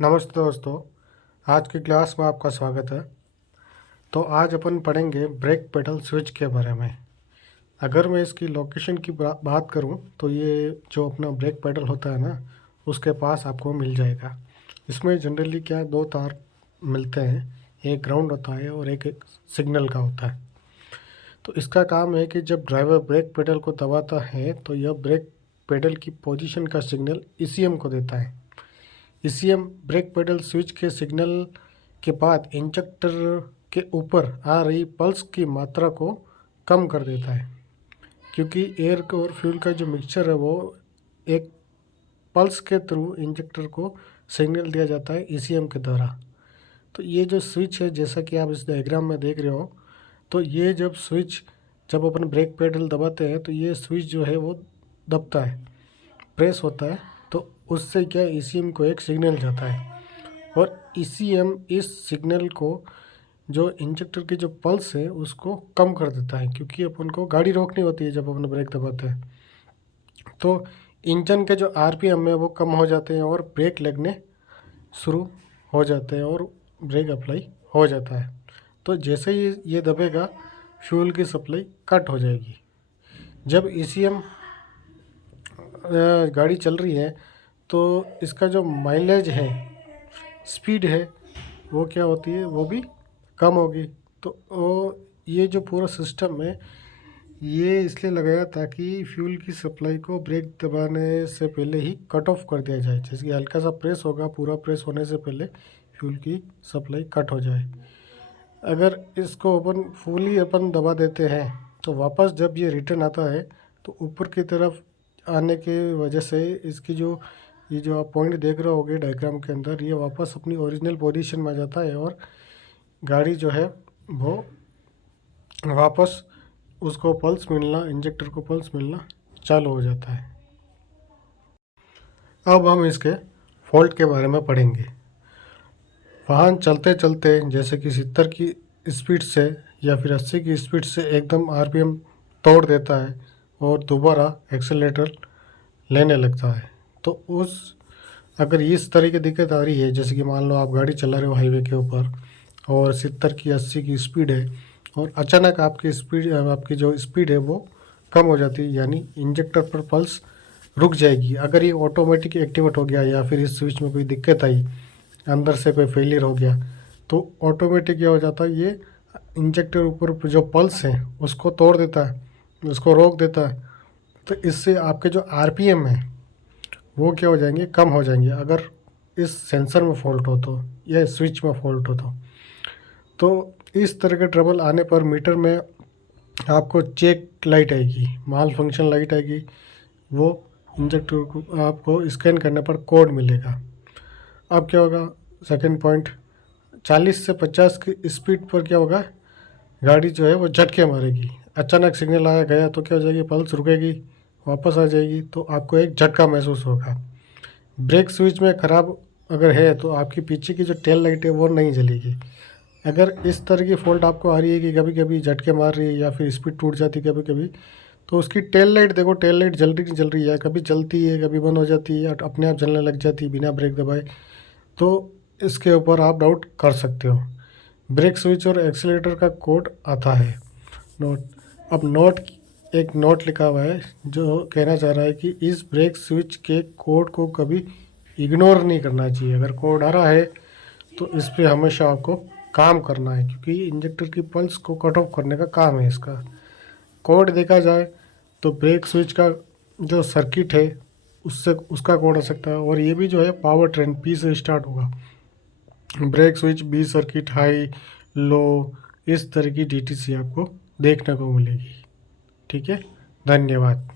नमस्ते दोस्तों। आज की क्लास में आपका स्वागत है। तो आज अपन पढ़ेंगे ब्रेक पेडल स्विच के बारे में। अगर मैं इसकी लोकेशन की बात करूं तो ये जो अपना ब्रेक पेडल होता है ना, उसके पास आपको मिल जाएगा। इसमें जनरली क्या दो तार मिलते हैं, एक ग्राउंड होता है और एक सिग्नल का होता है। तो इसका काम है कि जब ड्राइवर ब्रेक पेडल को दबाता है तो यह ब्रेक पेडल की पोजीशन का सिग्नल ईसीएम को देता है। ईसीएम ब्रेक पेडल स्विच के सिग्नल के बाद इंजेक्टर के ऊपर आ रही पल्स की मात्रा को कम कर देता है, क्योंकि एयर और फ्यूल का जो मिक्सचर है वो एक पल्स के थ्रू इंजेक्टर को सिग्नल दिया जाता है ईसीएम के द्वारा। तो ये जो स्विच है, जैसा कि आप इस डायग्राम में देख रहे हो, तो ये जब अपन ब्रेक पेडल दबाते हैं तो ये स्विच जो है वो दबता है, प्रेस होता है। तो उससे क्या ईसीएम को एक सिग्नल जाता है और ईसीएम इस सिग्नल को जो इंजेक्टर की जो पल्स है उसको कम कर देता है, क्योंकि अपन को गाड़ी रोकनी होती है जब अपन ब्रेक दबाते हैं। तो इंजन के जो आरपीएम है वो कम हो जाते हैं और ब्रेक लगने शुरू हो जाते हैं और ब्रेक अप्लाई हो जाता है। तो जैसे ही ये दबेगा, फ्यूल की सप्लाई कट हो जाएगी। जब ईसीएम गाड़ी चल रही है तो इसका जो माइलेज है, स्पीड है, वो क्या होती है, वो भी कम होगी। तो ये जो पूरा सिस्टम है ये इसलिए लगाया ताकि फ्यूल की सप्लाई को ब्रेक दबाने से पहले ही कट ऑफ कर दिया जाए। जैसे कि हल्का सा प्रेस होगा, पूरा प्रेस होने से पहले फ्यूल की सप्लाई कट हो जाए। अगर इसको अपन दबा देते हैं तो वापस जब ये रिटर्न आता है तो ऊपर की तरफ आने के वजह से इसकी ये जो आप पॉइंट देख रहे होगे डायग्राम के अंदर, ये वापस अपनी ओरिजिनल पोजीशन में आ जाता है और गाड़ी जो है वो वापस उसको पल्स मिलना, इंजेक्टर को पल्स मिलना चालू हो जाता है। अब हम इसके फॉल्ट के बारे में पढ़ेंगे। वाहन चलते चलते जैसे कि 70 की स्पीड से या फिर 80 की स्पीड से एकदम आरपीएम तोड़ देता है और दोबारा एक्सेलेरेटर लेने लगता है, तो अगर इस तरह की दिक्कत आ रही है, जैसे कि मान लो आप गाड़ी चला रहे हो हाईवे के ऊपर और 70 की 80 की स्पीड है और अचानक आपकी जो स्पीड है वो कम हो जाती है, यानी इंजेक्टर पर पल्स रुक जाएगी। अगर ये ऑटोमेटिक एक्टिवेट हो गया या फिर इस स्विच में कोई दिक्कत आई, अंदर से कोई फेलियर हो गया, तो ऑटोमेटिक क्या हो जाता है, ये इंजेक्टर ऊपर जो पल्स है उसको तोड़ देता है, उसको रोक देता है। तो इससे आपके जो आरपीएम है वो क्या हो जाएंगे, कम हो जाएंगे। अगर इस सेंसर में फॉल्ट हो तो या स्विच में फॉल्ट हो तो इस तरह के ट्रबल आने पर मीटर में आपको चेक लाइट आएगी, माल फंक्शन लाइट आएगी। वो इंजेक्टर को आपको स्कैन करने पर कोड मिलेगा। अब क्या होगा, सेकंड पॉइंट, 40 से 50 की स्पीड पर क्या होगा, गाड़ी जो है वो झटके मारेगी। अचानक सिग्नल आया गया तो क्या हो जाएगी, पल्स रुकेगी, वापस आ जाएगी, तो आपको एक झटका महसूस होगा। ब्रेक स्विच में ख़राब अगर है तो आपकी पीछे की जो टेल लाइट है वो नहीं जलेगी। अगर इस तरह की फॉल्ट आपको आ रही है कि कभी कभी झटके मार रही है या फिर स्पीड टूट जाती है कभी कभी, तो उसकी टेल लाइट देखो, टेल लाइट जल रही नहीं जल रही है, कभी जलती है कभी बंद हो जाती है, अपने आप जलने लग जाती है बिना ब्रेक दबाए। तो इसके ऊपर आप डाउट कर सकते हो। ब्रेक स्विच और एक्सीलरेटर का कोड आता है, नोट। अब एक नोट लिखा हुआ है जो कहना चाह रहा है कि इस ब्रेक स्विच के कोड को कभी इग्नोर नहीं करना चाहिए। अगर कोड आ रहा है तो इस पर हमेशा आपको काम करना है, क्योंकि इंजेक्टर की पल्स को कट ऑफ करने का काम है इसका। कोड देखा जाए तो ब्रेक स्विच का जो सर्किट है उसका कोड आ सकता है, और ये भी जो है पावर ट्रेन पी से स्टार्ट होगा। Brake switch, B circuit, high, low, इस तरह की डीटीसी आपको देखने को मिलेगी। ठीक है, धन्यवाद।